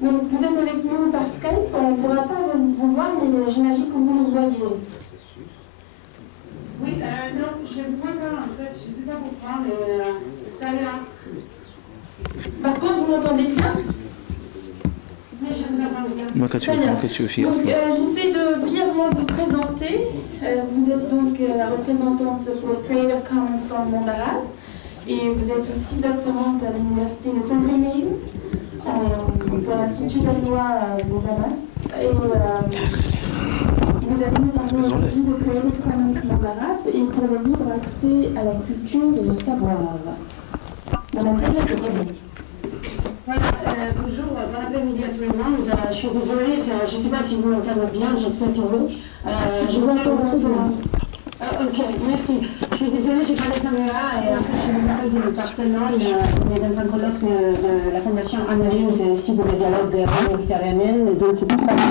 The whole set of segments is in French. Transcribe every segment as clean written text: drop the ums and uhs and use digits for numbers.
Donc vous êtes avec nous par Skype, on ne pourra pas vous voir, mais j'imagine que vous nous voyez. Oui, non, je ne vois pas en fait, je ne sais pas pourquoi, mais ça ira. Par contre, vous m'entendez bien? Mais je vous entends bien. Donc j'essaie de brièvement vous présenter. Vous êtes donc la représentante pour Creative Commons dans le monde arabe. Et vous êtes aussi doctorante à l'université de Copenhague pour l'Institut danois de Damas. Et vous avez nous parler aujourd'hui de Creative Commons monde arabe et pour le libre accès à la culture et au savoir. Madame Taylor, c'est bon. Voilà, bonjour, bon après-midi à tout le monde. Je suis désolée, je ne sais pas si vous m'entendez bien, j'espère que oui. Je vous entends très bien. Ok, merci. Je suis désolée, je n'ai pas de caméra et en fait je vous appelle de Barcelone. On est dans un colloque de la Fondation Anne-Linde, ici pour le dialogue méditerranéen, donc c'est pour ça que je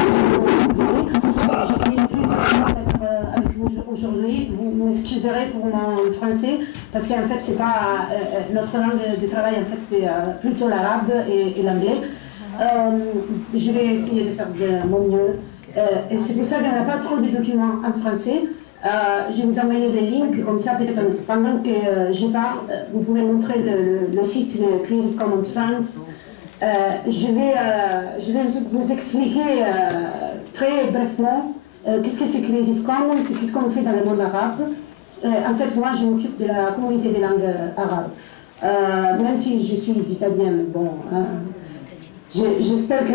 suis très heureuse d'être avec vous aujourd'hui. Vous m'excuserez pour mon français parce qu'en fait c'est pas notre langue de travail, en fait c'est plutôt l'arabe et l'anglais. Je vais essayer de faire de mon mieux. Et c'est pour ça qu'il n'y a pas trop de documents en français. Je vais vous envoyer les links, comme ça, pendant que je parle, vous pouvez montrer le site de Creative Commons France. Je vais vous expliquer très brièvement qu'est-ce que c'est Creative Commons, qu'est-ce qu'on fait dans le monde arabe. En fait, moi, je m'occupe de la communauté des langues arabes. Même si je suis italienne, bon... J'espère que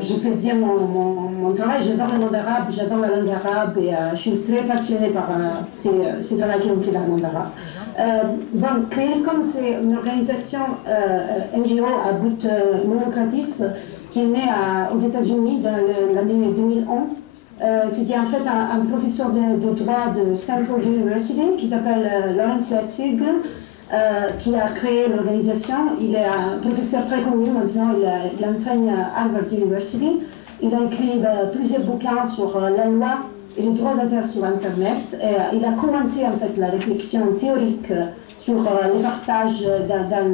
je fais bien mon travail. J'adore le monde arabe, j'adore la langue arabe et je suis très passionnée par ces travaux qui ont fait dans le monde arabe. Bon, Creative Commons, c'est une organisation NGO à but non lucratif qui est née aux États-Unis dans l'année 2001. C'était en fait un professeur de droit de Stanford University qui s'appelle Lawrence Lessig. Qui a créé l'organisation. Il est un professeur très connu maintenant, il enseigne à Harvard University. Il a écrit plusieurs bouquins sur la loi et le droit d'auteur sur Internet. Et il a commencé en fait la réflexion théorique sur les partages dans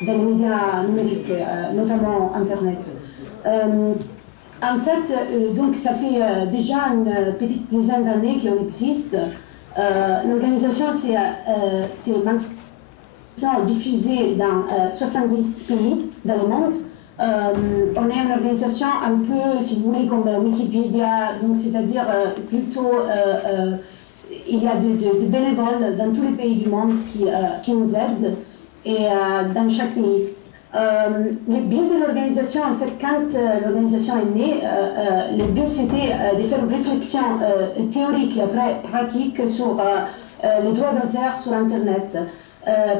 les médias numériques, notamment Internet. En fait, donc ça fait déjà une petite dizaine d'années qu'on existe. L'organisation c'est maintenant diffusée dans 70 pays dans le monde. On est une organisation un peu, si vous voulez, comme Wikipédia, donc c'est-à-dire plutôt il y a de bénévoles dans tous les pays du monde qui nous aident et dans chaque pays. Le but de l'organisation, en fait, quand l'organisation est née, le but c'était de faire une réflexion théorique et après pratique sur les droits d'auteur sur Internet.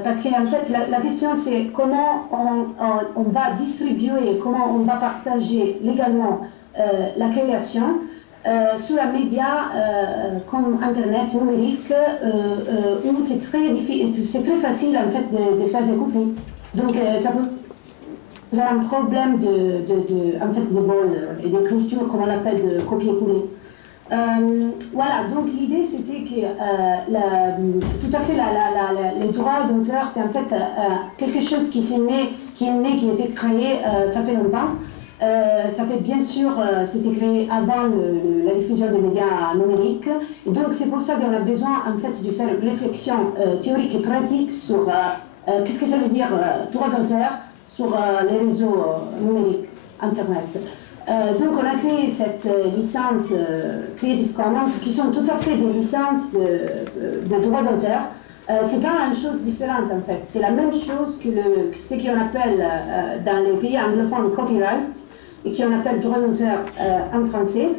Parce qu'en fait, la question c'est comment on va distribuer, comment on va partager légalement la création sur un média comme Internet numérique où c'est très facile en fait de faire des copies. Donc ça pose un problème en fait, de vol et de culture, comme on l'appelle, de copier-coller. Voilà, donc l'idée c'était que tout à fait les droits d'auteur, c'est en fait quelque chose qui a été créé, ça fait longtemps. Ça fait bien sûr, c'était créé avant la diffusion des médias numériques. Et donc c'est pour ça qu'on a besoin en fait de faire une réflexion théorique et pratique sur qu'est-ce que ça veut dire droit d'auteur sur les réseaux numériques, Internet. Donc on a créé cette licence Creative Commons qui sont tout à fait des licences de droit d'auteur. C'est pas une chose différente en fait, c'est la même chose que ce qu'on appelle dans les pays anglophones copyright et qu'on appelle droit d'auteur en français.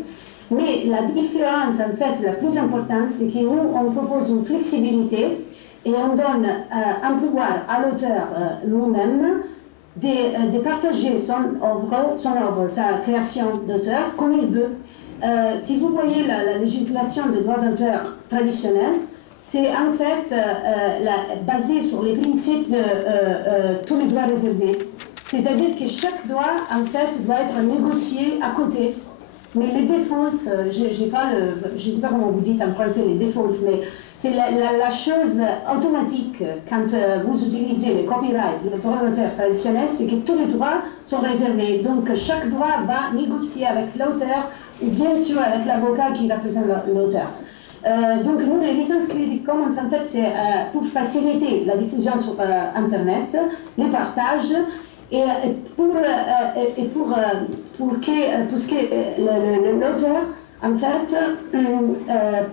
Mais la différence en fait la plus importante, c'est que nous on propose une flexibilité et on donne un pouvoir à l'auteur lui-même de partager son œuvre, sa création d'auteur comme il veut. Si vous voyez la législation de droit d'auteur traditionnelle, c'est en fait basé sur les principes de tous les droits réservés. C'est-à-dire que chaque droit, en fait, doit être négocié à côté. Mais les default, je ne sais pas comment vous dites en français les default, mais c'est la chose automatique quand vous utilisez le copyright, le droit d'auteur traditionnel, c'est que tous les droits sont réservés. Donc chaque droit va négocier avec l'auteur ou bien sûr avec l'avocat qui représente l'auteur. Donc nous, les licences Creative Commons, en fait, c'est pour faciliter la diffusion sur Internet, les partages, et pour que l'auteur, en fait,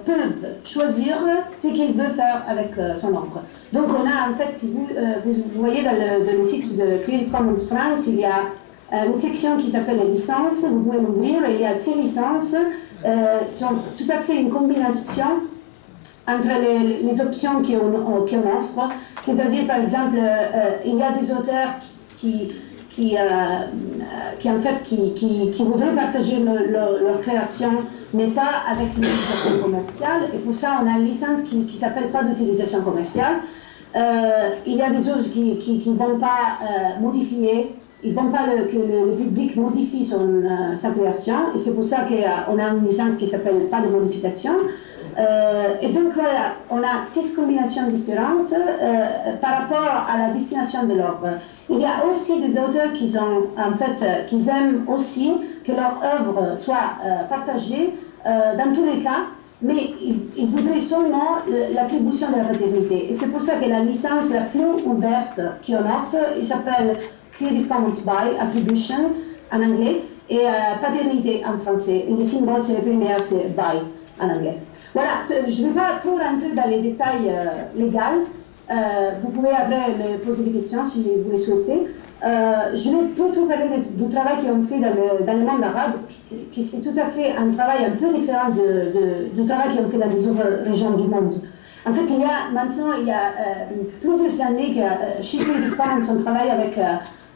peut choisir ce qu'il veut faire avec son œuvre. Donc on a, en fait, si vous voyez dans le site de Creative Commons France, il y a une section qui s'appelle les licences, vous pouvez l'ouvrir, et il y a 6 licences, sont tout à fait une combinaison entre les options qu'on offre, c'est-à-dire par exemple, il y a des auteurs qui voudraient partager leur création, mais pas avec une utilisation commerciale, et pour ça on a une licence qui ne s'appelle pas d'utilisation commerciale. Il y a des autres qui ne vont pas modifier. Ils ne veulent pas que le public modifie sa création, et c'est pour ça qu'on a une licence qui s'appelle pas de modification. Et donc voilà, on a 6 combinaisons différentes par rapport à la destination de l'œuvre. Il y a aussi des auteurs qui aiment aussi que leur œuvre soit partagée dans tous les cas, mais ils voudraient seulement l'attribution de la paternité. Et c'est pour ça que la licence la plus ouverte qu'on offre, il s'appelle Creative Commons by Attribution en anglais et paternité en français. Et le symbole, c'est le premier, c'est by en anglais. Voilà, je ne vais pas trop rentrer dans les détails légaux. Vous pouvez après me poser des questions si vous le souhaitez. Je vais plutôt parler du travail qu'on fait dans le monde arabe, qui est tout à fait un travail un peu différent du travail qu'on fait dans les autres régions du monde. En fait, il y a plusieurs années que chez Creative Commons, on travaille avec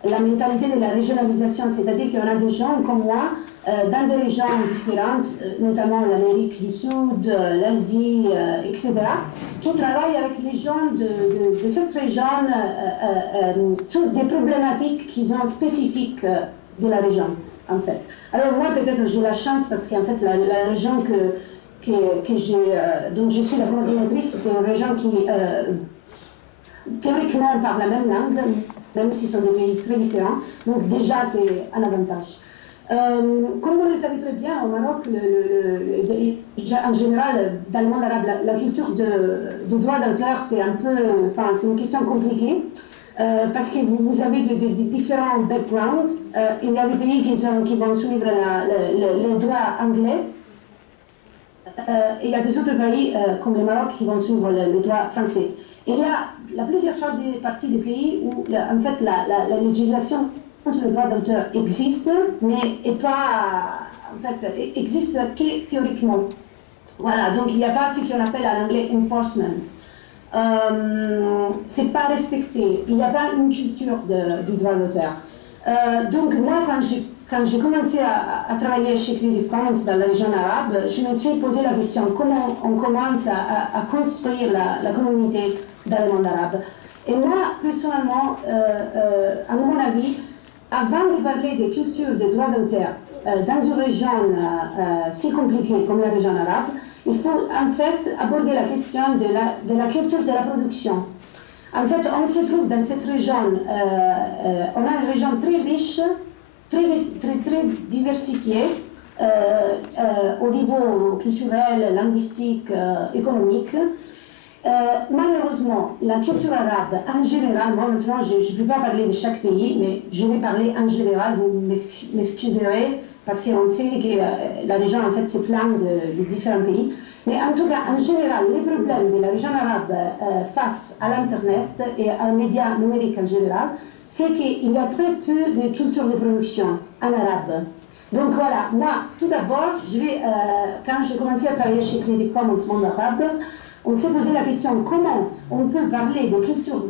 la mentalité de la régionalisation, c'est-à-dire qu'on a des gens comme moi dans des régions différentes, notamment l'Amérique du Sud, l'Asie, etc., qui travaillent avec les gens de cette région sur des problématiques qui sont spécifiques de la région, en fait. Alors moi, peut-être, j'ai la chance parce qu'en fait, la région dont je suis la coordinatrice, c'est une région qui, théoriquement, parle la même langue, même si ce sont des pays très différents. Donc déjà, c'est un avantage. Comme vous le savez très bien, au Maroc, en général, dans le monde arabe, la culture du droit d'auteur, c'est une question compliquée, parce que vous avez de différents backgrounds. Il y a des pays qui vont suivre le droit anglais, et il y a des autres pays, comme le Maroc, qui vont suivre le droit français. Il y a la plusieurs parties des pays où, en fait, la législation sur le droit d'auteur existe, mais existe que théoriquement. Voilà, donc il n'y a pas ce qu'on appelle en anglais enforcement. C'est pas respecté. Il n'y a pas une culture du droit d'auteur. Donc moi, quand j'ai commencé à travailler chez Creative Commons dans la région arabe, je me suis posé la question comment on commence à construire la communauté dans le monde arabe. Et moi, personnellement, à mon avis, avant de parler des cultures de droit d'auteur dans une région si compliquée comme la région arabe, il faut en fait aborder la question de la culture de la production. En fait, on se trouve dans cette région, on a une région très riche, très diversifiée au niveau culturel, linguistique, économique. Malheureusement, la culture arabe, en général, moi maintenant je ne peux pas parler de chaque pays, mais je vais parler en général, vous m'excuserez, parce qu'on sait que la région en fait c'est plein de différents pays. Mais en tout cas, en général, les problèmes de la région arabe face à l'Internet et aux médias numériques en général, c'est qu'il y a très peu de culture de production en arabe. Donc voilà, moi, tout d'abord, quand j'ai commencé à travailler chez Creative Commons Monde Arabe, on s'est posé la question comment on peut parler de culture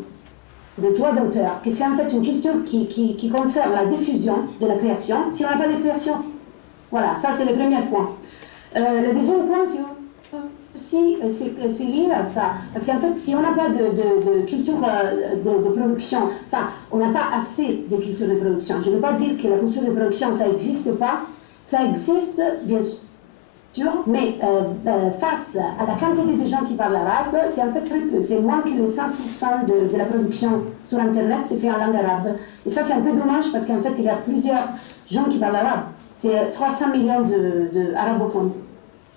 de droit d'auteur, que c'est en fait une culture qui concerne la diffusion de la création, si on n'a pas de création. Voilà, ça c'est le premier point. Le deuxième point, c'est aussi c'est lié à ça, parce qu'en fait, si on n'a pas de culture de production, enfin, on n'a pas assez de culture de production. Je ne veux pas dire que la culture de production, ça n'existe pas, Ça existe, bien sûr, mais face à la quantité de gens qui parlent arabe, c'est en fait très peu. C'est moins que les 5% de la production sur Internet, c'est fait en langue arabe. Et ça, c'est un peu dommage parce qu'en fait, il y a plusieurs gens qui parlent arabe. C'est 300 millions d'arabophones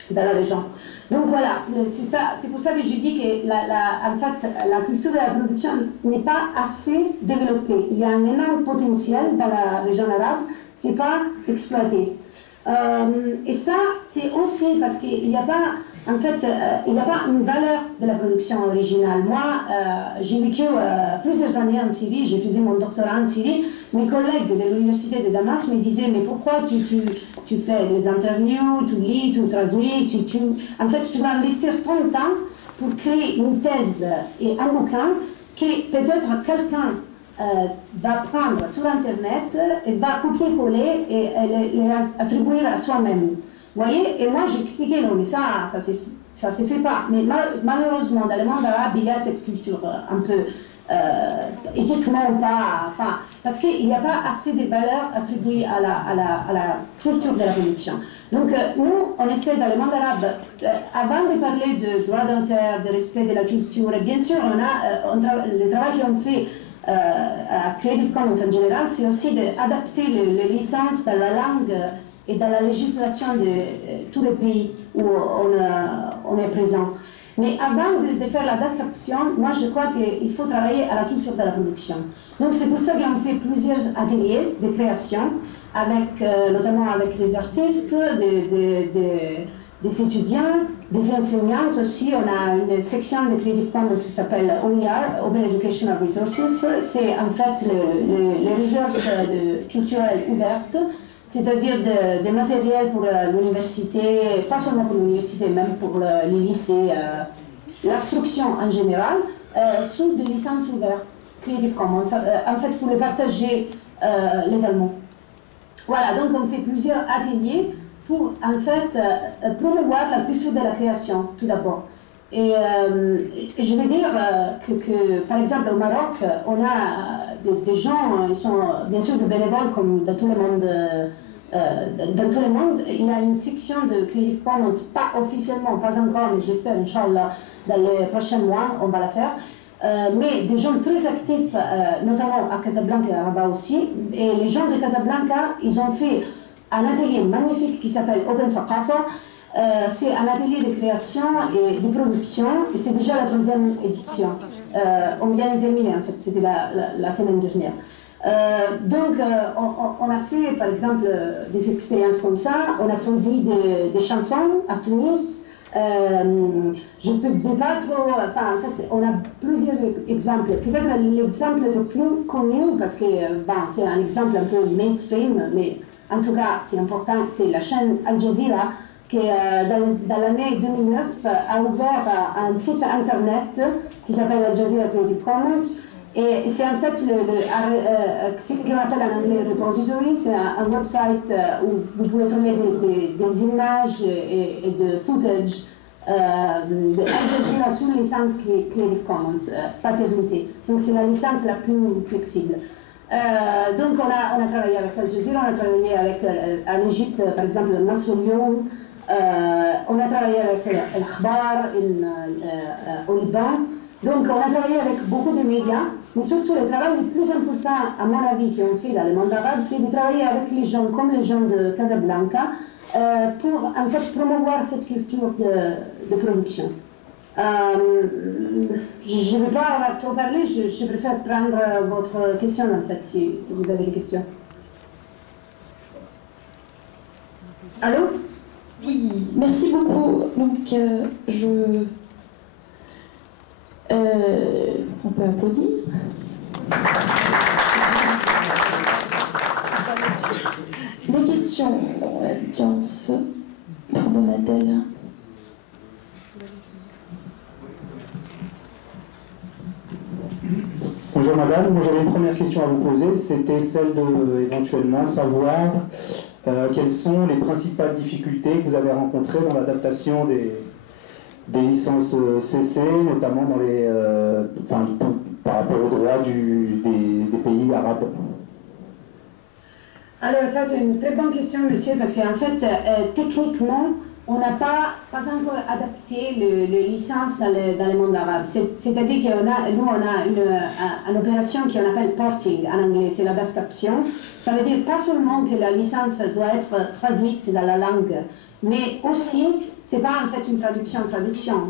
dans la région. Donc voilà, c'est pour ça que je dis que en fait, la culture de la production n'est pas assez développée. Il y a un énorme potentiel dans la région arabe, c'est pas exploité. Et ça, c'est aussi parce qu'il n'y a pas, en fait, il n'y a pas une valeur de la production originale. Moi, j'ai vécu plusieurs années en Syrie, je faisais mon doctorat en Syrie. Mes collègues de l'université de Damas me disaient, mais pourquoi tu fais des interviews, tu lis, tu traduis, en fait, tu vas investir ton temps pour créer une thèse et un bouquin que peut-être quelqu'un va prendre sur Internet et va copier-coller et les attribuer à soi-même. Vous voyez? Et moi, j'expliquais, non, mais ça se fait pas. Mais malheureusement, dans le monde arabe, il y a cette culture un peu éthiquement pas, enfin, parce qu'il n'y a pas assez de valeurs attribuées à la culture de la production. Donc nous, on essaie dans le monde arabe, avant de parler de droit d'auteur, de respect de la culture, et bien sûr, le travail qu'on fait à Creative Commons en général, c'est aussi d'adapter les licences dans la langue et dans la législation de tous les pays où on est présent. Mais avant de faire l'adaptation, moi je crois qu'il faut travailler à la culture de la production. Donc c'est pour ça qu'on fait plusieurs ateliers de création, notamment avec des artistes, des étudiants, des enseignantes aussi. On a une section de Creative Commons qui s'appelle OER, Open Educational Resources. C'est en fait les ressources culturelles ouvertes, c'est-à-dire des matériels pour l'université, pas seulement pour l'université, même pour les lycées, l'instruction en général, sous des licences ouvertes, Creative Commons, en fait pour les partager légalement. Voilà, donc on fait plusieurs ateliers pour en fait promouvoir la culture de la création, tout d'abord. Et je veux dire que, par exemple, au Maroc, on a des gens, ils sont bien sûr des bénévoles comme dans tout le monde. Dans tout le monde, il y a une section de Creative Commons, pas officiellement, pas encore, mais j'espère, Inch'Allah, dans les prochains mois, on va la faire. Mais des gens très actifs, notamment à Casablanca et à Rabat aussi. Et les gens de Casablanca, ils ont fait un atelier magnifique qui s'appelle Open Saqafa. C'est un atelier de création et de production, et c'est déjà la 3e édition. On vient de terminer, en fait, c'était la semaine dernière. Donc, on a fait, par exemple, des expériences comme ça. On a produit des chansons à Tunis. Je ne peux pas trop... Enfin, en fait, on a plusieurs exemples. Peut-être l'exemple le plus connu, parce que c'est un exemple un peu mainstream, mais en tout cas, c'est important, c'est la chaîne Al Jazeera, qui, dans l'année 2009, a ouvert un site internet qui s'appelle Al Jazeera Creative Commons. Et c'est en fait ce qu'on appelle en anglais repository, c'est un website où vous pouvez trouver des images et de footage de Al Jazeera sous licence Creative Commons, paternité. Donc c'est la licence la plus flexible. Donc on a travaillé avec Al Jazeera, on a travaillé avec en Égypte, par exemple, Nasr al-Youm, on a travaillé avec Al-Akhbar au Liban. Donc on a travaillé avec beaucoup de médias, mais surtout le travail le plus important, à mon avis, qu'on fait dans le monde arabe, c'est de travailler avec les gens comme les gens de Casablanca pour en fait promouvoir cette culture de production. Je ne vais pas trop parler, je préfère prendre votre question en fait, si vous avez des questions. Allô? Oui, merci beaucoup. Donc on peut applaudir. Des questions dans l'audience pour Donatelle. Bonjour madame, moi j'avais une première question à vous poser, c'était celle de éventuellement savoir quelles sont les principales difficultés que vous avez rencontrées dans l'adaptation des licences CC, notamment dans par rapport aux droits des pays arabes. Alors ça c'est une très bonne question, monsieur, parce qu'en fait, techniquement, on n'a pas encore adapté les licences dans le monde arabe. C'est-à-dire qu'on a, nous, on a une opération qu'on appelle porting en anglais, c'est l'adaptation. Ça veut dire pas seulement que la licence doit être traduite dans la langue, mais aussi, c'est pas en fait une traduction,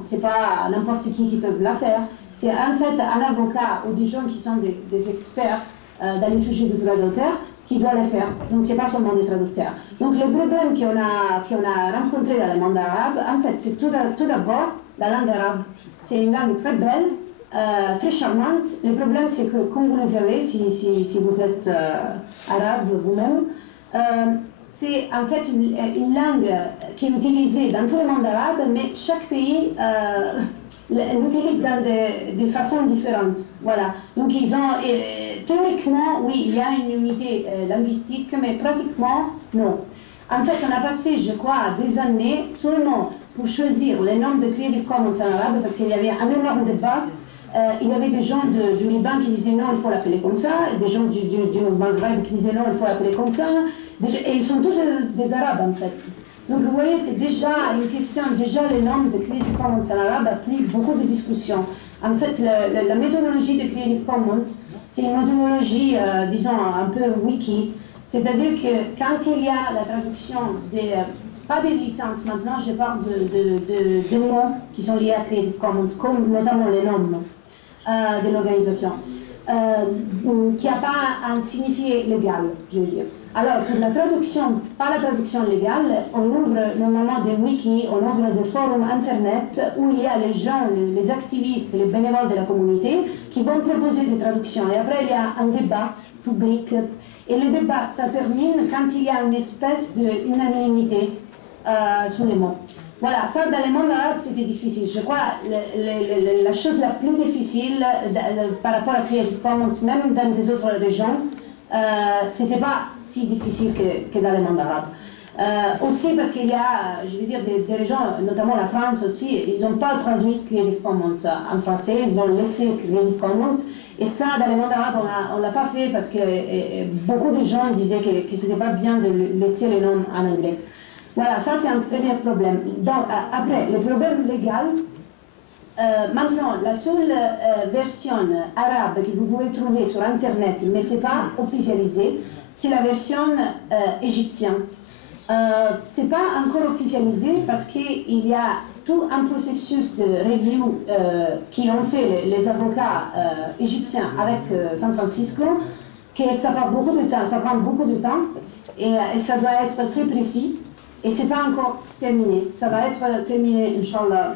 c'est pas n'importe qui peut la faire. C'est en fait un avocat ou des gens qui sont des experts dans les sujets de droit d'auteur qui doit le faire. Donc, ce n'est pas seulement des traducteurs. Donc, le problème qu'on a rencontré dans le monde arabe, en fait, c'est tout d'abord la langue arabe. C'est une langue très belle, très charmante. Le problème, c'est que, comme vous le savez, si vous êtes arabe vous-même, c'est en fait une langue qui est utilisée dans tout le monde arabe, mais chaque pays l'utilise dans des façons différentes. Voilà. Donc, ils ont, théoriquement, oui, il y a une unité linguistique, mais pratiquement, non. En fait, on a passé, je crois, des années seulement pour choisir le nom de Creative Commons en arabe, parce qu'il y avait un énorme débat. Il y avait des gens du Liban qui disaient non, il faut l'appeler comme ça, des gens du Maghreb qui disaient non, il faut l'appeler comme ça, et ils sont tous des Arabes en fait. Donc vous voyez, c'est déjà une question, déjà le nom de Creative Commons en arabe a pris beaucoup de discussions. En fait, la méthodologie de Creative Commons, c'est une méthodologie, disons, un peu wiki, c'est-à-dire que quand il y a la traduction pas des licences, maintenant je parle de mots qui sont liés à Creative Commons, comme notamment les noms de l'organisation, qui n'a pas un signifié légal, je veux dire. Alors, pour la traduction, pas la traduction légale, on ouvre normalement des wikis, on ouvre des forums internet où il y a les gens, les activistes, les bénévoles de la communauté qui vont proposer des traductions. Et après, il y a un débat public. Et le débat, ça termine quand il y a une espèce d'unanimité sur les mots. Voilà, ça dans le monde arabe c'était difficile. Je crois la chose la plus difficile par rapport à Creative Commons, même dans des autres régions, c'était pas si difficile que dans le monde arabe. Aussi parce qu'il y a, je veux dire, des régions, notamment la France aussi, ils n'ont pas traduit Creative Commons en français, ils ont laissé Creative Commons. Et ça, dans le monde arabe, on ne l'a pas fait parce que beaucoup de gens disaient que ce n'était pas bien de laisser les noms en anglais. Voilà, ça c'est un premier problème. Donc, après, le problème légal, maintenant, la seule version arabe que vous pouvez trouver sur Internet, mais ce n'est pas officialisé, c'est la version égyptienne. Ce n'est pas encore officialisé parce qu'il y a tout un processus de review qui ont fait les avocats égyptiens avec San Francisco, que ça prend beaucoup de temps, et ça doit être très précis. Et ce n'est pas encore terminé. Ça va être terminé, Inch'Allah,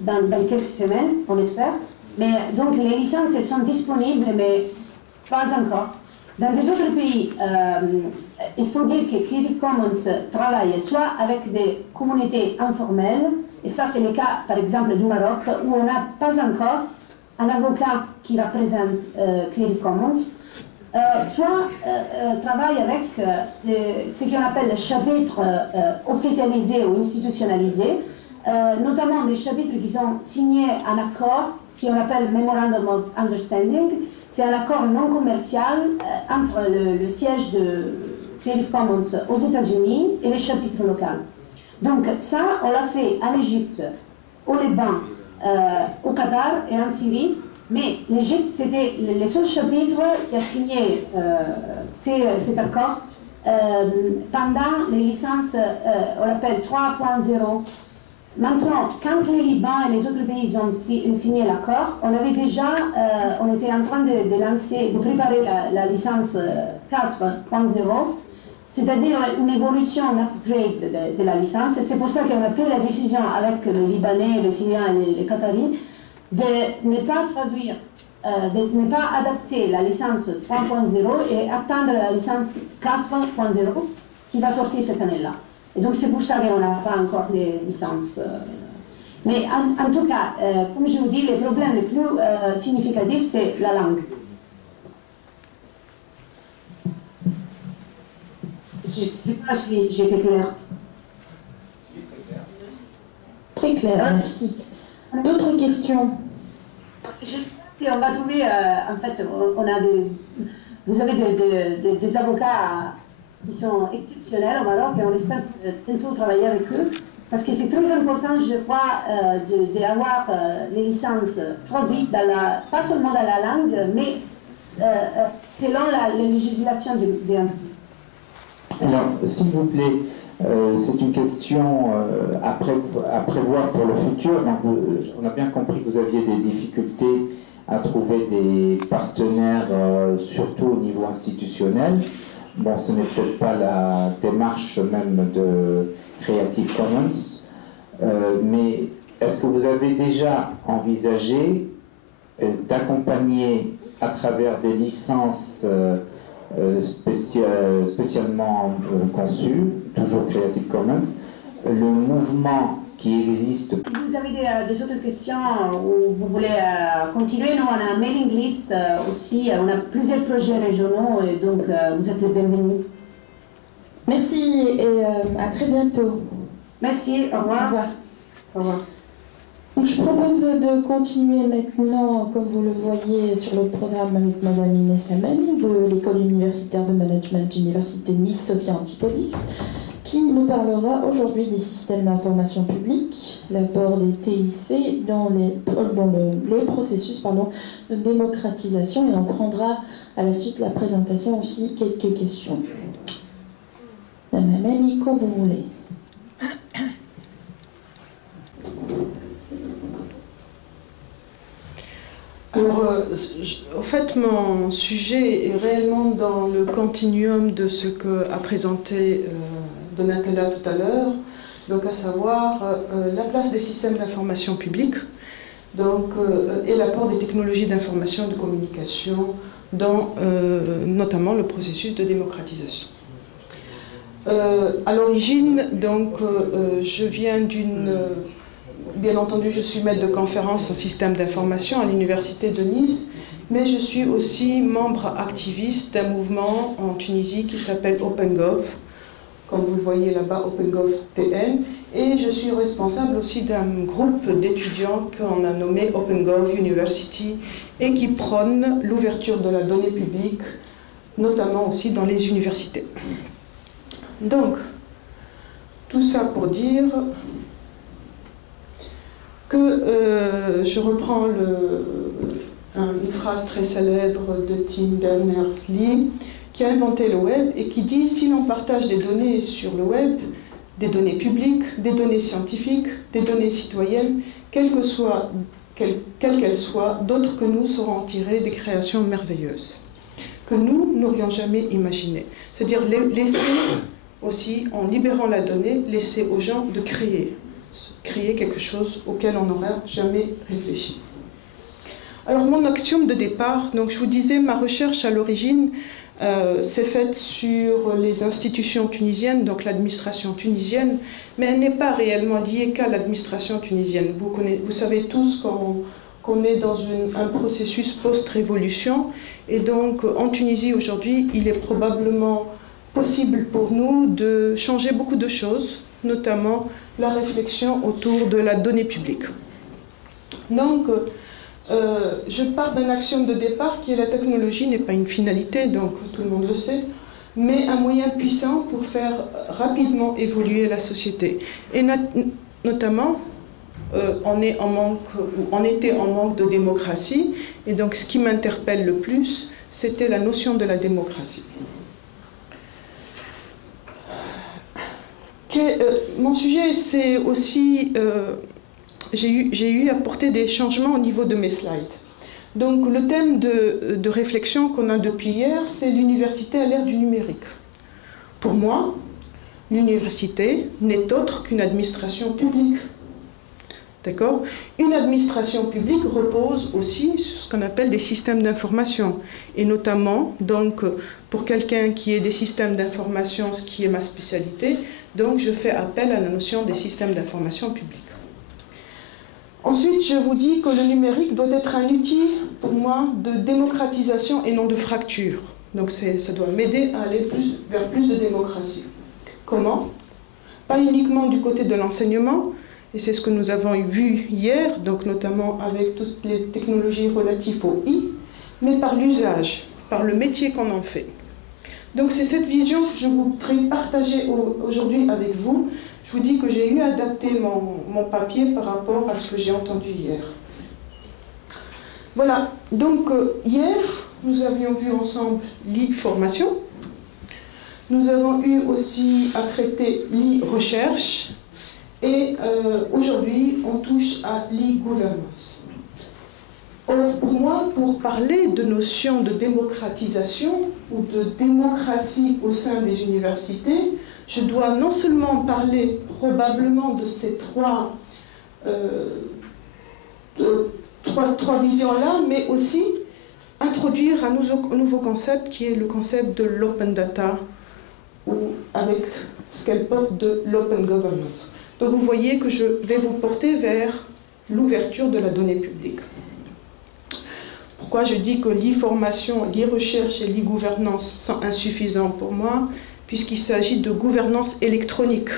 dans quelques semaines, on espère. Mais donc les licences elles sont disponibles, mais pas encore. Dans les autres pays, il faut dire que Creative Commons travaille soit avec des communautés informelles, et ça c'est le cas par exemple du Maroc, où on n'a pas encore un avocat qui représente Creative Commons, soit travaille avec ce qu'on appelle les chapitres officialisés ou institutionnalisés, notamment des chapitres qui sont signés un accord qu'on appelle Memorandum of Understanding. C'est un accord non commercial entre le siège de Creative Commons aux États-Unis et les chapitres locaux. Donc ça, on l'a fait en Égypte, au Liban, au Qatar et en Syrie. Mais l'Égypte, c'était le seul chapitre qui a signé cet accord pendant les licences, on l'appelle 3.0. Maintenant, quand le Liban et les autres pays ont signé l'accord, on avait déjà, on était en train de préparer la licence 4.0, c'est-à-dire une évolution, un upgrade de la licence. Et c'est pour ça qu'on a pris la décision avec les Libanais, les Syriens et les Qataris de ne pas traduire, de ne pas adapter la licence 3.0 et attendre la licence 4.0 qui va sortir cette année-là. Et donc c'est pour ça qu'on n'a pas encore de licences. Mais en tout cas, comme je vous dis, le problème le plus significatif, c'est la langue. Je ne sais pas si j'ai été claire. Très clair, merci. D'autres questions? J'espère qu'on va trouver, en fait, on a vous avez des avocats qui sont exceptionnels au Maroc et on espère bientôt travailler avec eux. Parce que c'est très important, je crois, d'avoir les licences traduites, pas seulement dans la langue, mais selon la législation d'un pays. Alors, s'il vous plaît, c'est une question à prévoir pour le futur. Donc, on a bien compris que vous aviez des difficultés à trouver des partenaires, surtout au niveau institutionnel. Bon, ce n'est peut-être pas la démarche même de Creative Commons, mais est-ce que vous avez déjà envisagé d'accompagner à travers des licences spécialement conçues, toujours Creative Commons, le mouvement qui existe? Si vous avez des autres questions ou vous voulez continuer, nous on a un mailing list aussi, on a plusieurs projets régionaux et donc vous êtes les bienvenus. Merci et à très bientôt. Merci, au revoir. Au revoir. Au revoir. Donc, je propose de continuer maintenant, comme vous le voyez sur le programme, avec Madame Inès Hamami de l'École universitaire de management Université Nice Sophia Antipolis, qui nous parlera aujourd'hui des systèmes d'information publique, l'apport des TIC dans les processus de démocratisation, et on prendra à la suite de la présentation aussi quelques questions. Madame Hamami, quand vous voulez. Alors, en fait, mon sujet est réellement dans le continuum de ce qu'a présenté Donatella tout à l'heure, donc à savoir la place des systèmes d'information publique, donc, et l'apport des technologies d'information et de communication dans notamment le processus de démocratisation. À l'origine, donc, je viens d'une... Bien entendu, je suis maître de conférence en système d'information à l'université de Nice, mais je suis aussi membre activiste d'un mouvement en Tunisie qui s'appelle OpenGov, comme vous le voyez là-bas, OpenGov TN, et je suis responsable aussi d'un groupe d'étudiants qu'on a nommé OpenGov University et qui prône l'ouverture de la donnée publique, notamment aussi dans les universités. Donc, tout ça pour dire que je reprends une phrase très célèbre de Tim Berners-Lee qui a inventé le web et qui dit: si l'on partage des données sur le web, des données publiques, des données scientifiques, des données citoyennes, quelles qu'elles soient, d'autres que nous sauront tirer des créations merveilleuses que nous n'aurions jamais imaginées. C'est-à-dire laisser aussi, en libérant la donnée, laisser aux gens de créer quelque chose auquel on n'aurait jamais réfléchi. Alors mon axiome de départ, donc je vous disais, ma recherche à l'origine s'est faite sur les institutions tunisiennes, donc l'administration tunisienne, mais elle n'est pas réellement liée qu'à l'administration tunisienne. Vous savez tous qu'on est dans un processus post-révolution, et donc en Tunisie aujourd'hui, il est probablement possible pour nous de changer beaucoup de choses, notamment la réflexion autour de la donnée publique. Donc, je pars d'un axiome de départ qui est: la technologie n'est pas une finalité, donc tout le monde le sait, mais un moyen puissant pour faire rapidement évoluer la société. Et notamment, on était en manque de démocratie, et donc ce qui m'interpelle le plus, c'était la notion de la démocratie. Mon sujet, c'est aussi, j'ai eu à apporter des changements au niveau de mes slides. Donc le thème de réflexion qu'on a depuis hier, c'est l'université à l'ère du numérique. Pour moi, l'université n'est autre qu'une administration publique. D'accord ? Une administration publique repose aussi sur ce qu'on appelle des systèmes d'information. Et notamment, donc, pour quelqu'un qui ait des systèmes d'information, ce qui est ma spécialité, donc je fais appel à la notion des systèmes d'information publique. Ensuite, je vous dis que le numérique doit être un outil, pour moi, de démocratisation et non de fracture. Donc ça doit m'aider à aller vers plus de démocratie. Comment ? Pas uniquement du côté de l'enseignement, et c'est ce que nous avons vu hier, donc notamment avec toutes les technologies relatives au I, mais par l'usage, par le métier qu'on en fait. Donc c'est cette vision que je voudrais partager aujourd'hui avec vous. Je vous dis que j'ai eu à adapter mon papier par rapport à ce que j'ai entendu hier. Voilà, donc hier, nous avions vu ensemble l'e-formation. Nous avons eu aussi à traiter l'e-recherche. Et aujourd'hui, on touche à l'e-gouvernance. Or, pour moi, pour parler de notion de démocratisation ou de démocratie au sein des universités, je dois non seulement parler probablement de ces trois visions-là, mais aussi introduire un nouveau concept qui est le concept de l'open data, ou avec ce qu'elle porte de l'open governance. Donc vous voyez que je vais vous porter vers l'ouverture de la donnée publique. Pourquoi je dis que l'e-formation, l'e-recherche et l'e-gouvernance sont insuffisants pour moi, puisqu'il s'agit de gouvernance électronique.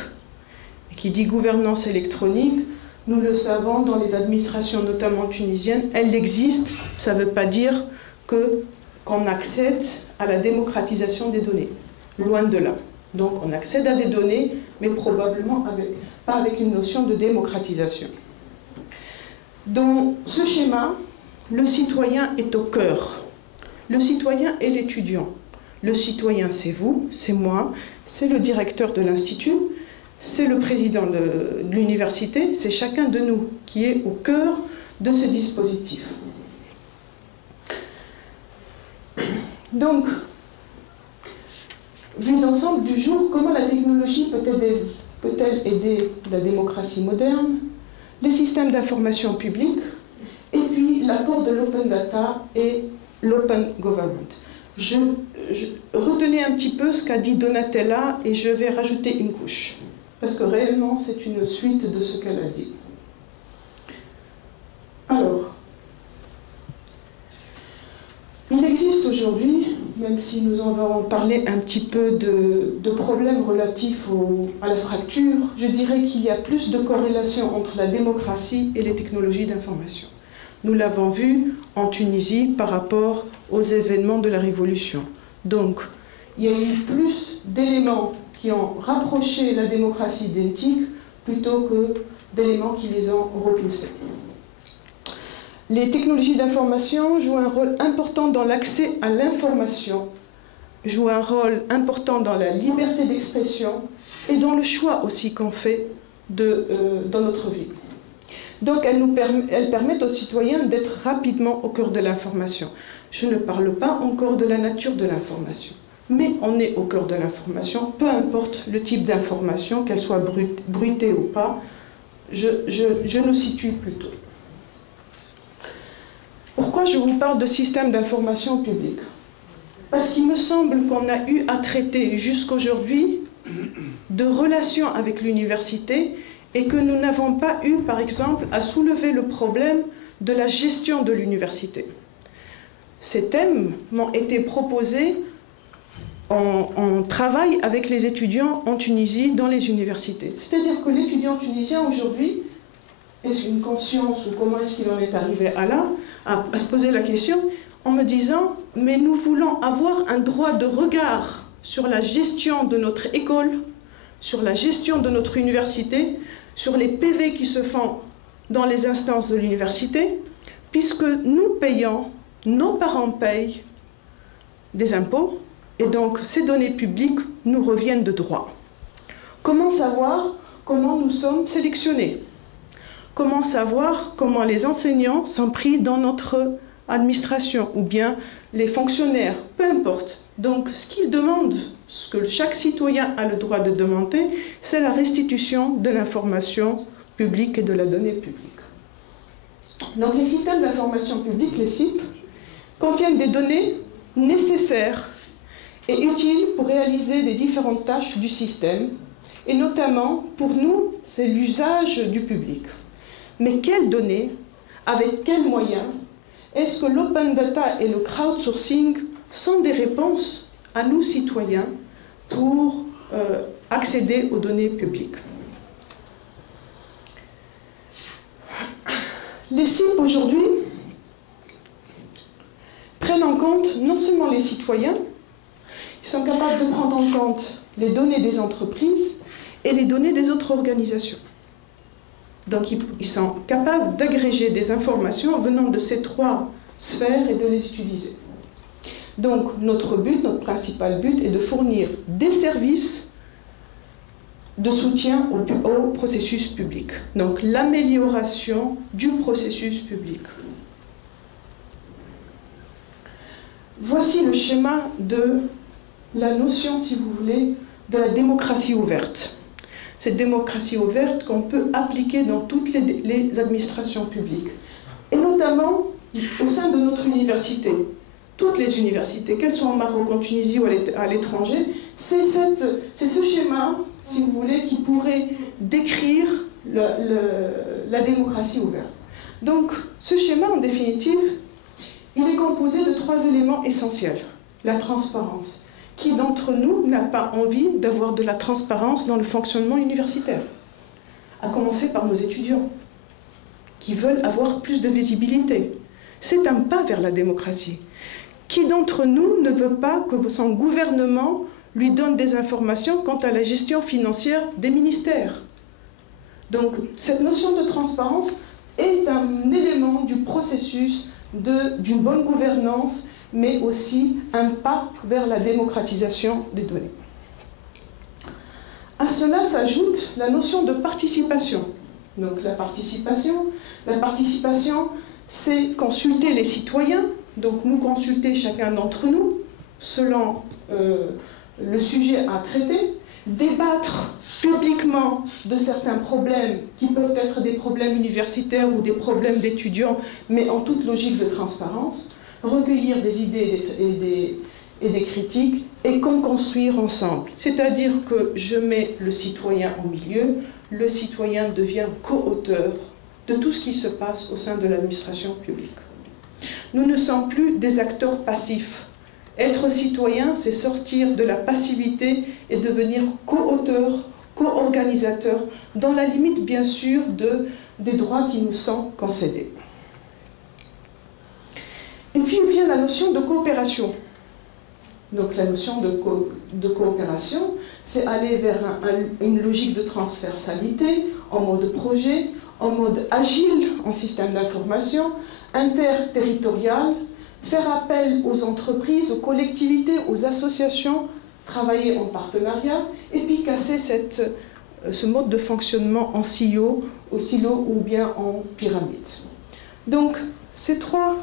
Et qui dit gouvernance électronique, nous le savons dans les administrations, notamment tunisiennes, elle existe, ça ne veut pas dire qu'on accède à la démocratisation des données. Loin de là. Donc on accède à des données, mais probablement pas avec une notion de démocratisation. Dans ce schéma, le citoyen est au cœur. Le citoyen est l'étudiant. Le citoyen, c'est vous, c'est moi, c'est le directeur de l'institut, c'est le président de l'université, c'est chacun de nous qui est au cœur de ce dispositif. Donc, vu d'ensemble du jour, comment la technologie peut-elle aider la démocratie moderne, les systèmes d'information publique, et puis l'apport de l'open data et l'open government. Retenez un petit peu ce qu'a dit Donatella et je vais rajouter une couche, parce que réellement c'est une suite de ce qu'elle a dit. Alors, il existe aujourd'hui, même si nous en avons parlé un petit peu de problèmes relatifs à la fracture, je dirais qu'il y a plus de corrélation entre la démocratie et les technologies d'information. Nous l'avons vu en Tunisie par rapport aux événements de la Révolution. Donc, il y a eu plus d'éléments qui ont rapproché la démocratie d'éthique plutôt que d'éléments qui les ont repoussés. Les technologies d'information jouent un rôle important dans l'accès à l'information, jouent un rôle important dans la liberté d'expression et dans le choix aussi qu'on fait dans notre vie. Donc elles permettent aux citoyens d'être rapidement au cœur de l'information. Je ne parle pas encore de la nature de l'information, mais on est au cœur de l'information, peu importe le type d'information, qu'elle soit bruitée ou pas, je nous situe plutôt. Pourquoi je vous parle de système d'information publique? Parce qu'il me semble qu'on a eu à traiter jusqu'aujourd'hui de relations avec l'université et que nous n'avons pas eu, par exemple, à soulever le problème de la gestion de l'université. Ces thèmes m'ont été proposés en travail avec les étudiants en Tunisie dans les universités. C'est-à-dire que l'étudiant tunisien aujourd'hui, est-ce une conscience ou comment est-ce qu'il en est arrivé à se poser la question en me disant « mais nous voulons avoir un droit de regard sur la gestion de notre école, sur la gestion de notre université, sur les PV qui se font dans les instances de l'université, puisque nous payons, nos parents payent des impôts, et donc ces données publiques nous reviennent de droit. Comment savoir comment nous sommes sélectionnés? Comment savoir comment les enseignants sont pris dans notre administration, ou bien les fonctionnaires, peu importe. Donc ce qu'ils demandent, ce que chaque citoyen a le droit de demander, c'est la restitution de l'information publique et de la donnée publique. Donc les systèmes d'information publique, les SIP, contiennent des données nécessaires et utiles pour réaliser les différentes tâches du système, et notamment, pour nous, c'est l'usage du public. Mais quelles données, avec quels moyens, est-ce que l'open data et le crowdsourcing sont des réponses à nous, citoyens, pour accéder aux données publiques? Les SIP aujourd'hui prennent en compte non seulement les citoyens, Ils sont capables de prendre en compte les données des entreprises et les données des autres organisations. Donc ils sont capables d'agréger des informations venant de ces trois sphères et de les utiliser. Donc notre principal but est de fournir des services de soutien au processus public. Donc l'amélioration du processus public. Voici le schéma de la notion, si vous voulez, de la démocratie ouverte. Cette démocratie ouverte qu'on peut appliquer dans toutes les administrations publiques. Et notamment au sein de notre université. Toutes les universités, qu'elles soient au Maroc, en Tunisie ou à l'étranger, c'est ce schéma, si vous voulez, qui pourrait décrire la démocratie ouverte. Donc, ce schéma, en définitive, il est composé de trois éléments essentiels. La transparence. Qui d'entre nous n'a pas envie d'avoir de la transparence dans le fonctionnement universitaire? À commencer par nos étudiants, qui veulent avoir plus de visibilité. C'est un pas vers la démocratie. Qui d'entre nous ne veut pas que son gouvernement lui donne des informations quant à la gestion financière des ministères? Donc, cette notion de transparence est un élément du processus d'une bonne gouvernance, mais aussi un pas vers la démocratisation des données. À cela s'ajoute la notion de participation. Donc la participation, c'est consulter les citoyens, donc nous consulter chacun d'entre nous, selon le sujet à traiter, débattre publiquement de certains problèmes qui peuvent être des problèmes universitaires ou des problèmes d'étudiants, mais en toute logique de transparence, recueillir des idées et des critiques et construire ensemble. C'est-à-dire que je mets le citoyen au milieu, le citoyen devient co-auteur de tout ce qui se passe au sein de l'administration publique. Nous ne sommes plus des acteurs passifs. Être citoyen, c'est sortir de la passivité et devenir co-auteur, co-organisateur, dans la limite bien sûr des droits qui nous sont concédés. Et puis vient la notion de coopération. Donc la notion de coopération, c'est aller vers une logique de transversalité, en mode projet, en mode agile, en système d'information, interterritorial, faire appel aux entreprises, aux collectivités, aux associations, travailler en partenariat, et puis casser ce mode de fonctionnement en silo ou bien en pyramide. Donc ces trois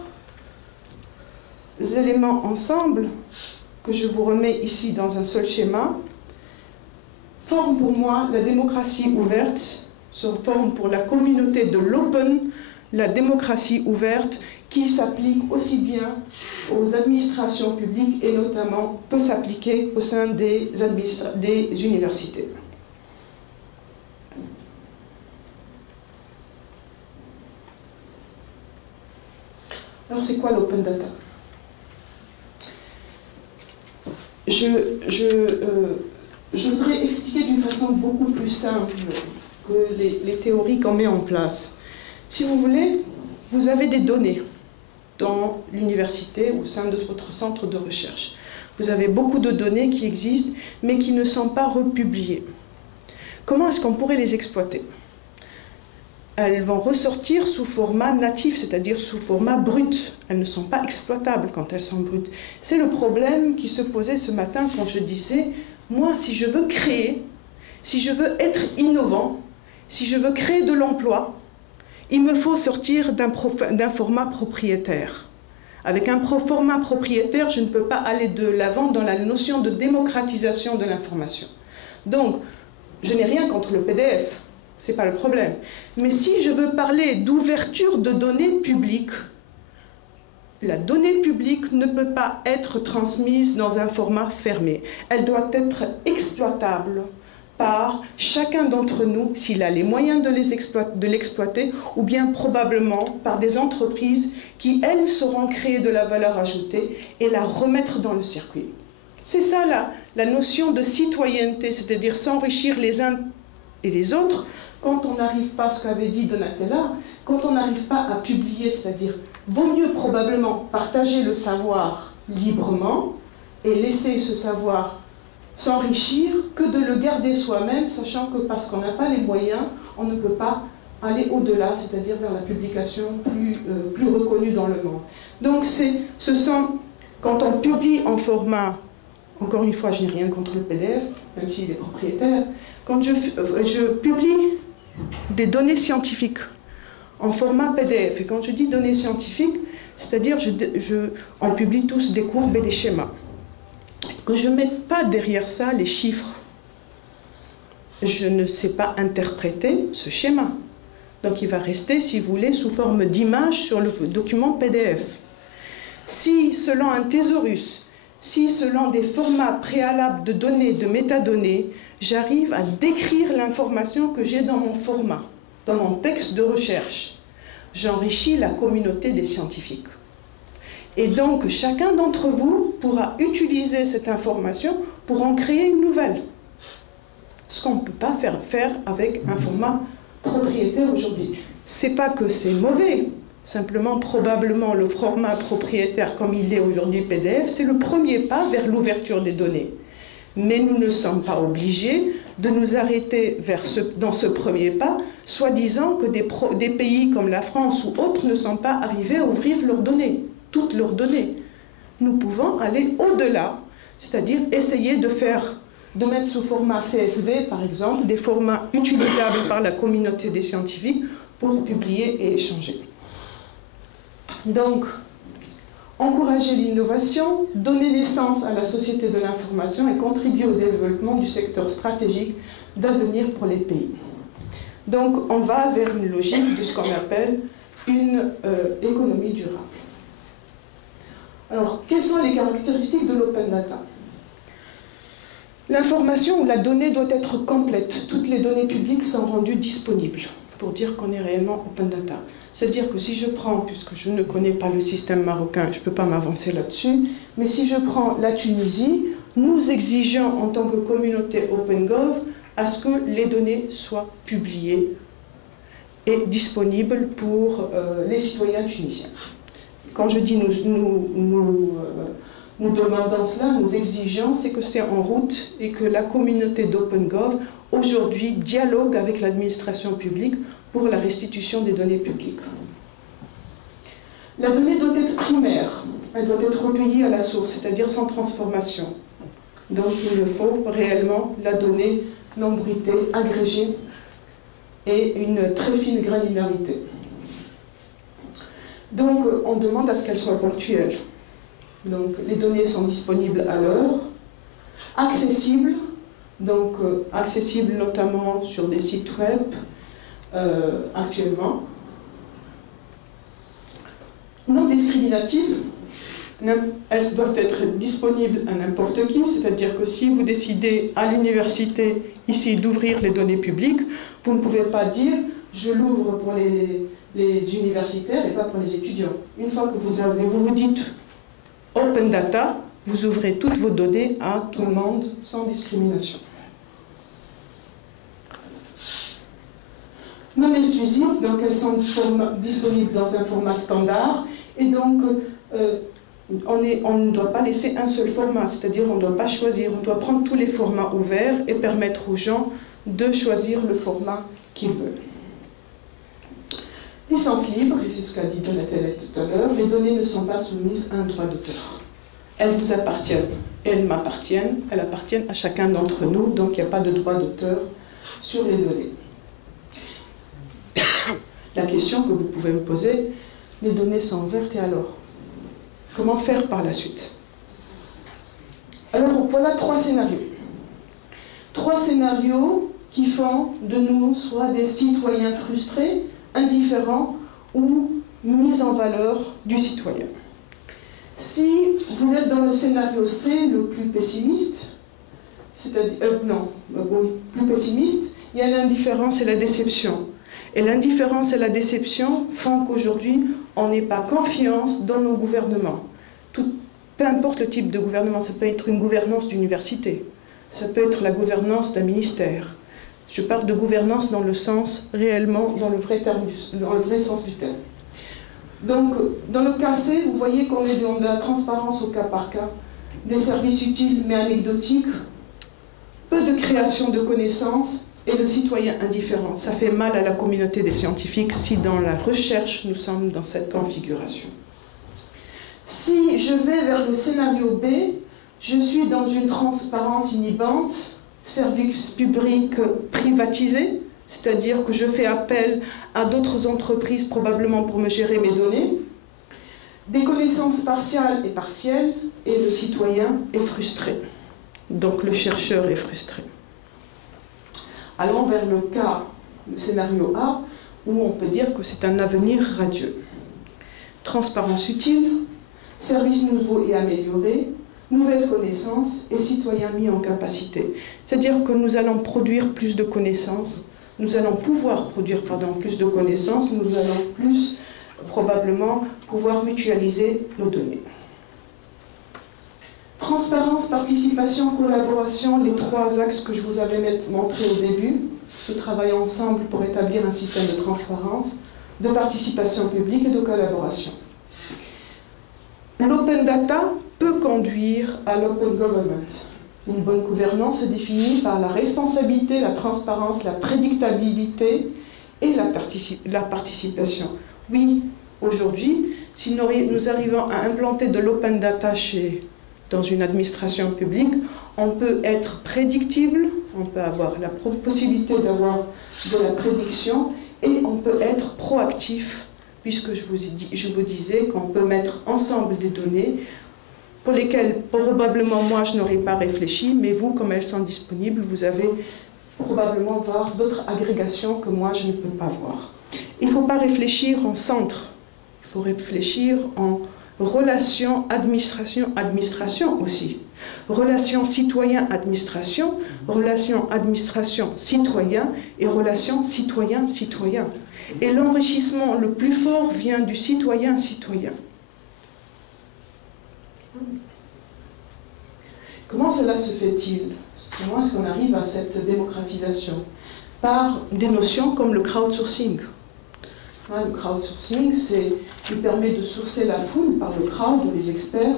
éléments ensemble, que je vous remets ici dans un seul schéma, forment pour moi la démocratie ouverte, forment pour la communauté de l'open, la démocratie ouverte qui s'applique aussi bien aux administrations publiques et notamment peut s'appliquer au sein des universités. Alors c'est quoi l'open data? Je voudrais expliquer d'une façon beaucoup plus simple que les théories qu'on met en place. Si vous voulez, vous avez des données dans l'université, au sein de votre centre de recherche. Vous avez beaucoup de données qui existent, mais qui ne sont pas republiées. Comment est-ce qu'on pourrait les exploiter? Elles vont ressortir sous format natif, c'est-à-dire sous format brut. Elles ne sont pas exploitables quand elles sont brutes. C'est le problème qui se posait ce matin quand je disais, moi, si je veux créer, si je veux être innovant, si je veux créer de l'emploi, il me faut sortir d'un format propriétaire. Avec un format propriétaire, je ne peux pas aller de l'avant dans la notion de démocratisation de l'information. Donc, je n'ai rien contre le PDF. Ce n'est pas le problème. Mais si je veux parler d'ouverture de données publiques, la donnée publique ne peut pas être transmise dans un format fermé. Elle doit être exploitable par chacun d'entre nous, s'il a les moyens de l'exploiter, ou bien probablement par des entreprises qui, elles, sauront créer de la valeur ajoutée et la remettre dans le circuit. C'est ça la notion de citoyenneté, c'est-à-dire s'enrichir les uns et les autres, quand on n'arrive pas, ce qu'avait dit Donatella, quand on n'arrive pas à publier, c'est-à-dire, vaut mieux probablement partager le savoir librement, et laisser ce savoir s'enrichir que de le garder soi-même, sachant que parce qu'on n'a pas les moyens, on ne peut pas aller au-delà, c'est-à-dire vers la publication plus reconnue dans le monde. Donc quand on publie en format, encore une fois, je n'ai rien contre le PDF, même s'il est propriétaire, quand je publie des données scientifiques en format PDF, et quand je dis données scientifiques, c'est-à-dire on publie tous des courbes et des schémas, que je ne mette pas derrière ça les chiffres. Je ne sais pas interpréter ce schéma. Donc il va rester, si vous voulez, sous forme d'image sur le document PDF. Si, selon un thésaurus, si, selon des formats préalables de données, de métadonnées, j'arrive à décrire l'information que j'ai dans mon format, dans mon texte de recherche, j'enrichis la communauté des scientifiques. Et donc, chacun d'entre vous pourra utiliser cette information pour en créer une nouvelle. Ce qu'on ne peut pas faire avec un format propriétaire aujourd'hui. C'est pas que c'est mauvais, simplement probablement le format propriétaire comme il est aujourd'hui PDF, c'est le premier pas vers l'ouverture des données. Mais nous ne sommes pas obligés de nous arrêter dans ce premier pas, soi-disant que des pays comme la France ou autres ne sont pas arrivés à ouvrir leurs données, toutes leurs données. Nous pouvons aller au-delà, c'est-à-dire essayer de mettre sous format CSV, par exemple, des formats utilisables par la communauté des scientifiques pour publier et échanger. Donc, encourager l'innovation, donner naissance à la société de l'information et contribuer au développement du secteur stratégique d'avenir pour les pays. Donc, on va vers une logique de ce qu'on appelle une économie durable. Alors, quelles sont les caractéristiques de l'open data ? L'information ou la donnée doit être complète. Toutes les données publiques sont rendues disponibles pour dire qu'on est réellement open data. C'est-à-dire que si je prends, puisque je ne connais pas le système marocain, je ne peux pas m'avancer là-dessus, mais si je prends la Tunisie, nous exigeons en tant que communauté OpenGov à ce que les données soient publiées et disponibles pour les citoyens tunisiens. Quand je dis nous demandons cela, nous exigeons, c'est que c'est en route et que la communauté d'OpenGov aujourd'hui dialogue avec l'administration publique pour la restitution des données publiques. La donnée doit être primaire, elle doit être recueillie à la source, c'est-à-dire sans transformation. Donc il faut réellement la donnée, nombritée, agrégée et une très fine granularité. Donc on demande à ce qu'elle soit ponctuelle. Donc les données sont disponibles à l'heure, accessibles, donc accessibles notamment sur des sites web actuellement, non discriminatives, elles doivent être disponibles à n'importe qui, c'est-à-dire que si vous décidez à l'université ici d'ouvrir les données publiques, vous ne pouvez pas dire je l'ouvre pour les universitaires et pas pour les étudiants. Une fois que vous vous dites Open Data, vous ouvrez toutes vos données à tout le monde sans discrimination. Non exclusives, donc elles sont disponibles dans un format standard et donc on ne doit pas laisser un seul format, c'est-à-dire on ne doit pas choisir, on doit prendre tous les formats ouverts et permettre aux gens de choisir le format qu'ils veulent. Licence libre, et c'est ce qu'a dit Donatella tout à l'heure, les données ne sont pas soumises à un droit d'auteur. Elles vous appartiennent, elles m'appartiennent, elles appartiennent à chacun d'entre nous, donc il n'y a pas de droit d'auteur sur les données. La question que vous pouvez me poser, les données sont ouvertes et alors? Comment faire par la suite? Alors voilà trois scénarios. Trois scénarios qui font de nous soit des citoyens frustrés, indifférents ou mis en valeur du citoyen. Si vous êtes dans le scénario C, le plus pessimiste, c'est-à-dire, plus pessimiste, il y a l'indifférence et la déception. Et l'indifférence et la déception font qu'aujourd'hui, on n'ait pas confiance dans nos gouvernements. Peu importe le type de gouvernement, ça peut être une gouvernance d'université, ça peut être la gouvernance d'un ministère. Je parle de gouvernance dans le sens réellement, dans le vrai sens du terme. Donc, dans le cas C, vous voyez qu'on est dans de la transparence au cas par cas. des services utiles mais anecdotiques, peu de création de connaissances et le citoyen indifférent. Ça fait mal à la communauté des scientifiques si dans la recherche nous sommes dans cette configuration. Si je vais vers le scénario B, je suis dans une transparence inhibante, service public privatisé, c'est-à-dire que je fais appel à d'autres entreprises probablement pour me gérer mes données, des connaissances partiales et partielles, et le citoyen est frustré. Donc le chercheur est frustré. Allons vers le cas, le scénario A, où on peut dire que c'est un avenir radieux. Transparence utile, services nouveaux et améliorés, nouvelles connaissances et citoyens mis en capacité. C'est-à-dire que nous allons produire plus de connaissances, nous allons pouvoir produire plus de connaissances, nous allons plus probablement pouvoir mutualiser nos données. Transparence, participation, collaboration, les trois axes que je vous avais montrés au début. Nous travaillons ensemble pour établir un système de transparence, de participation publique et de collaboration. L'open data peut conduire à l'open government. Une bonne gouvernance se définit par la responsabilité, la transparence, la prédictabilité et la participation. Oui, aujourd'hui, si nous arrivons à implanter de l'open data dans une administration publique, on peut être prédictible, on peut avoir la possibilité d'avoir de la prédiction et on peut être proactif, puisque je vous disais qu'on peut mettre ensemble des données pour lesquelles probablement moi je n'aurais pas réfléchi, mais vous, comme elles sont disponibles, vous avez probablement voir d'autres agrégations que moi je ne peux pas voir. Il ne faut pas réfléchir en centre, il faut réfléchir en relation administration aussi. Relation citoyen-administration, relation administration-citoyen et relation citoyen-citoyen. Et l'enrichissement le plus fort vient du citoyen-citoyen. Comment cela se fait-il? Comment est-ce qu'on arrive à cette démocratisation? Par des notions comme le crowdsourcing. Le crowdsourcing, il permet de sourcer la foule par le crowd, les experts.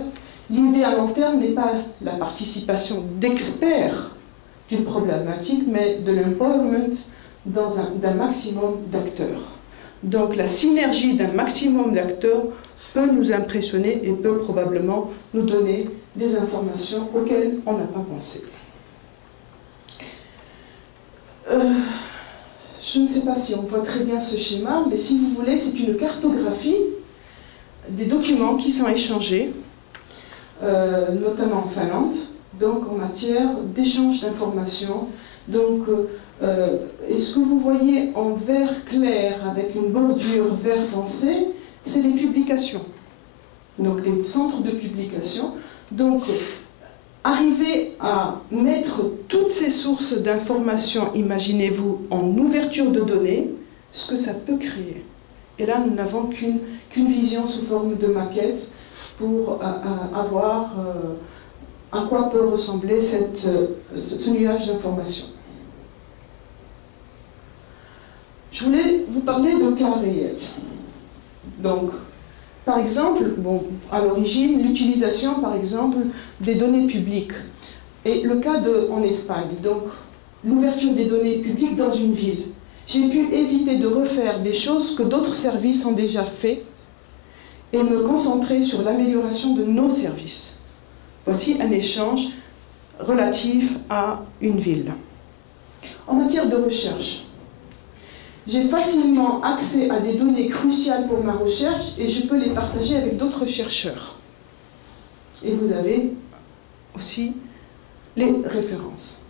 L'idée à long terme n'est pas la participation d'experts d'une problématique, mais de l'empowerment d'un maximum d'acteurs. Donc la synergie d'un maximum d'acteurs peut nous impressionner et peut probablement nous donner des informations auxquelles on n'a pas pensé. Je ne sais pas si on voit très bien ce schéma, mais si vous voulez, c'est une cartographie des documents qui sont échangés, notamment en Finlande, donc en matière d'échange d'informations. Donc, et ce que vous voyez en vert clair avec une bordure vert foncé, c'est les publications, donc les centres de publication. Donc, arriver à mettre toutes ces sources d'informations, imaginez-vous, en ouverture de données, ce que ça peut créer. Et là, nous n'avons qu'une vision sous forme de maquette pour avoir à quoi peut ressembler ce nuage d'informations. Je voulais vous parler de cas réels. Donc, par exemple, à l'origine, l'utilisation, par exemple, des données publiques. Et le cas en Espagne, donc l'ouverture des données publiques dans une ville. J'ai pu éviter de refaire des choses que d'autres services ont déjà fait et me concentrer sur l'amélioration de nos services. Voici un échange relatif à une ville. En matière de recherche, j'ai facilement accès à des données cruciales pour ma recherche et je peux les partager avec d'autres chercheurs. Et vous avez aussi les références.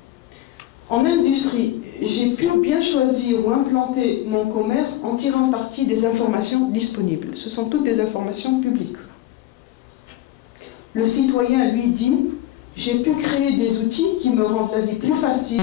En industrie, j'ai pu bien choisir ou implanter mon commerce en tirant parti des informations disponibles. Ce sont toutes des informations publiques. Le citoyen, lui, dit « J'ai pu créer des outils qui me rendent la vie plus facile